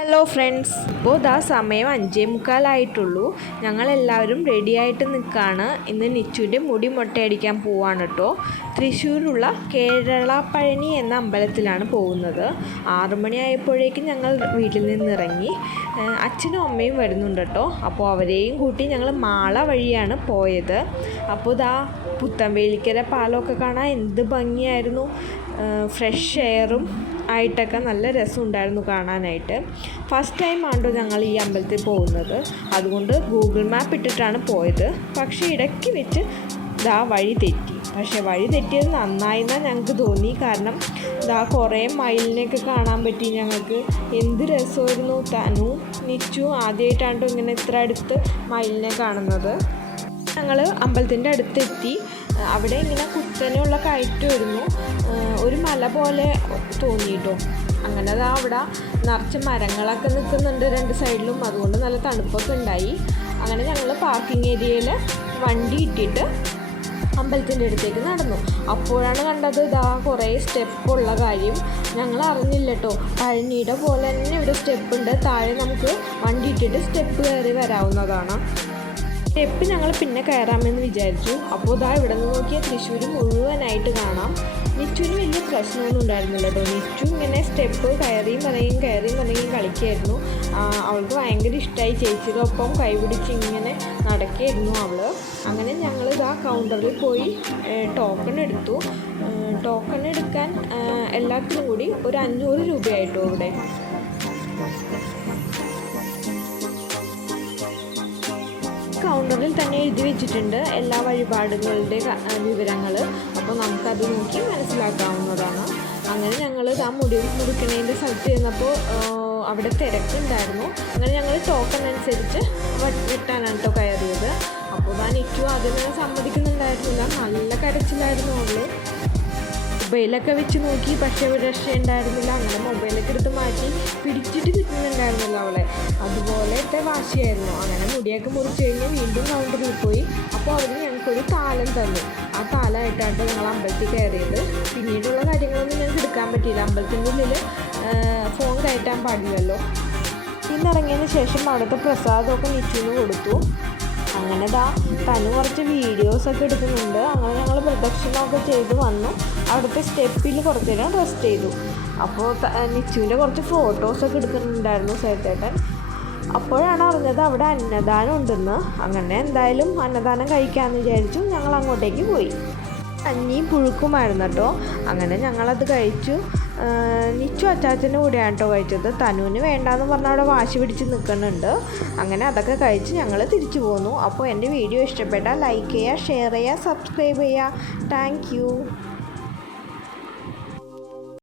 Hello friends, ഇപ്പോൾ സമയം 5:45 ഞങ്ങളെല്ലാവരും റെഡിയായിട്ട് നിൽക്കുകയാണ്. ഇന്ന് നിച്ചുവിൻ്റെ മുടി മൊട്ടയടിക്കാൻ പോവാണ് കേട്ടോ. തൃശ്ശൂരുള്ള കേരളപ്പഴനി എന്ന അമ്പലത്തിലാണ് പോകുന്നത്. 6 മണിയായപ്പോഴേക്കും ഞങ്ങൾ വീട്ടിൽ നിന്നിറങ്ങി. അച്ഛനും അമ്മയും വരുന്നുണ്ട് കേട്ടോ. അപ്പോൾ അവരെയും കൂട്ടി ഞങ്ങൾ മാള വഴിയാണ് പോയത്. അപ്പോൾ പുത്തൻവേലിക്കര പാലമൊക്കെ കാണാൻ എന്ത് ഭംഗിയായിരുന്നു. ഫ്രഷ് എയറും ആയിട്ടൊക്കെ നല്ല രസമുണ്ടായിരുന്നു കാണാനായിട്ട്. ഫസ്റ്റ് ടൈം ആണ്ടോ ഞങ്ങൾ ഈ അമ്പലത്തിൽ പോകുന്നത്. അതുകൊണ്ട് ഗൂഗിൾ മാപ്പ് ഇട്ടിട്ടാണ് പോയത്. പക്ഷേ ഇടയ്ക്ക് വെച്ച് വഴി തെറ്റി. പക്ഷേ വഴി തെറ്റിയത് നന്നായിന്നാണ് ഞങ്ങൾക്ക് തോന്നി. കാരണം കുറേ മയിലിനെയൊക്കെ കാണാൻ പറ്റി ഞങ്ങൾക്ക്. എന്ത് രസമായിരുന്നു. തനു നിച്ചു ആദ്യമായിട്ടാണ്ടോ ഇങ്ങനെ ഇത്ര അടുത്ത് മയിലിനെ കാണുന്നത്. ഞങ്ങൾ അമ്പലത്തിൻ്റെ അടുത്തെത്തി. അവിടെ ഇങ്ങനെ കുത്തനെയുള്ള കയറ്റമായിരുന്നു. ഒരു മല പോലെ തോന്നിയിട്ടോ. അങ്ങനെ അവിടെ നിറച്ച് മരങ്ങളൊക്കെ നിൽക്കുന്നുണ്ട് രണ്ട് സൈഡിലും. അതുകൊണ്ട് നല്ല തണുപ്പൊക്കെ ഉണ്ടായി. അങ്ങനെ ഞങ്ങൾ പാർക്കിംഗ് ഏരിയയിൽ വണ്ടി ഇട്ടിട്ട് അമ്പലത്തിൻ്റെ അടുത്തേക്ക് നടന്നു. അപ്പോഴാണ് കണ്ടത് കുറേ സ്റ്റെപ്പുള്ള കാര്യം. ഞങ്ങൾ അറിഞ്ഞില്ല കേട്ടോ. പഴനിയുടെ പോലെ തന്നെ ഇവിടെ സ്റ്റെപ്പ് ഉണ്ട്. താഴെ നമുക്ക് വണ്ടി ഇട്ടിട്ട് സ്റ്റെപ്പ് കയറി വരാവുന്നതാണ്. സ്റ്റെപ്പ് ഞങ്ങൾ പിന്നെ കയറാമെന്ന് വിചാരിച്ചു. അപ്പോൾ ഇവിടെ നിന്ന് നോക്കിയാൽ തൃശ്ശൂർ മുഴുവനായിട്ട് കാണാം. നിച്ചുവിന് വലിയ പ്രശ്നമൊന്നും ഉണ്ടായിരുന്നില്ല കേട്ടോ. നിച്ചു ഇങ്ങനെ സ്റ്റെപ്പ് കയറിയും പറയും കളിക്കായിരുന്നു. അവൾക്ക് ഭയങ്കര ഇഷ്ടമായി. ചേച്ചിയുടെ ഒപ്പം കൈപിടിച്ച് ഇങ്ങനെ നടക്കുകയായിരുന്നു അവൾ. അങ്ങനെ ഞങ്ങൾ കൗണ്ടറിൽ പോയി ടോക്കൺ എടുത്തു. ടോക്കൺ എടുക്കാൻ എല്ലാത്തിനും കൂടി ഒരു 500 രൂപയായിട്ടോ ഇവിടെ. കൗണ്ടറിൽ തന്നെ എഴുതി വെച്ചിട്ടുണ്ട് എല്ലാ വഴിപാടുകളുടെ വിവരങ്ങൾ. അപ്പോൾ നമുക്കത് നോക്കി മനസ്സിലാക്കാവുന്നതാണ്. അങ്ങനെ ഞങ്ങൾ മുടി മുറിക്കണേൻ്റെ സ്ഥലത്ത് ചെന്നപ്പോൾ അവിടെ തിരക്കുണ്ടായിരുന്നു. അങ്ങനെ ഞങ്ങൾ ടോക്കൺ അനുസരിച്ച് വെട്ടാനാണ് കേട്ടോ കയറിയത്. അപ്പോൾ നിച്ചു ആദ്യം തന്നെ സമ്മതിക്കുന്നുണ്ടായിരുന്നില്ല. നല്ല കരച്ചിലായിരുന്നു അവള്. മൊബൈലൊക്കെ വെച്ച് നോക്കി, പക്ഷേ ഒരു രക്ഷയുണ്ടായിരുന്നില്ല. അങ്ങനെ മൊബൈലൊക്കെ എടുത്ത് മാറ്റി പിടിച്ചിട്ട് കിട്ടുന്നുണ്ടായിരുന്നില്ല അവളെ. അതുപോലത്തെ വാശിയായിരുന്നു. അങ്ങനെ മുടിയൊക്കെ മുറിച്ച് കഴിഞ്ഞ് വീണ്ടും കൗണ്ടറിൽ പോയി. അപ്പോൾ അവർ ഞങ്ങൾക്കൊരു താലം തന്നു. ആ താലമായിട്ടാണ് ഞങ്ങൾ അമ്പലത്തിൽ കയറിയത്. പിന്നീടുള്ള കാര്യങ്ങളൊന്നും ഞങ്ങൾക്ക് എടുക്കാൻ പറ്റിയില്ല. അമ്പലത്തിൻ്റെ ഉള്ളിൽ ഫോൺ കയറ്റാൻ പാടില്ലല്ലോ. ഇന്നിറങ്ങിയതിന് ശേഷം അവിടുത്തെ പ്രസാദമൊക്കെ നിച്ചുവിന് കൊടുത്തു. അങ്ങനെ തനു കുറച്ച് വീഡിയോസൊക്കെ എടുക്കുന്നുണ്ട്. അങ്ങനെ ഞങ്ങൾ പ്രദക്ഷിണമൊക്കെ ചെയ്ത് വന്നു. അവിടുത്തെ സ്റ്റെപ്പിൽ കുറച്ച് നേരം റെസ്റ്റ് ചെയ്തു. അപ്പോൾ നിച്ചുവിൻ്റെ കുറച്ച് ഫോട്ടോസൊക്കെ എടുക്കുന്നുണ്ടായിരുന്നു സേട്ടേട്ടൻ. അപ്പോഴാണ് അറിഞ്ഞത് അവിടെ അന്നദാനം ഉണ്ടെന്ന്. അങ്ങനെ എന്തായാലും അന്നദാനം കഴിക്കാമെന്ന് വിചാരിച്ചു. ഞങ്ങൾ അങ്ങോട്ടേക്ക് പോയി. കഞ്ഞിയും പുഴുക്കുമായിരുന്നു കേട്ടോ. അങ്ങനെ ഞങ്ങളത് കഴിച്ചു. നിച്ചു അച്ചാച്ചൻ്റെ കൂടെയാണ് കേട്ടോ കഴിച്ചത്. തനുവിന് വേണ്ടാന്ന് പറഞ്ഞാൽ അവിടെ വാശി പിടിച്ച് നിൽക്കുന്നുണ്ട്. അങ്ങനെ അതൊക്കെ കഴിച്ച് ഞങ്ങൾ തിരിച്ചു പോന്നു. അപ്പോൾ എൻ്റെ വീഡിയോ ഇഷ്ടപ്പെട്ടാൽ ലൈക്ക് ചെയ്യുക, ഷെയർ ചെയ്യുക, സബ്സ്ക്രൈബ് ചെയ്യുക. Thank you.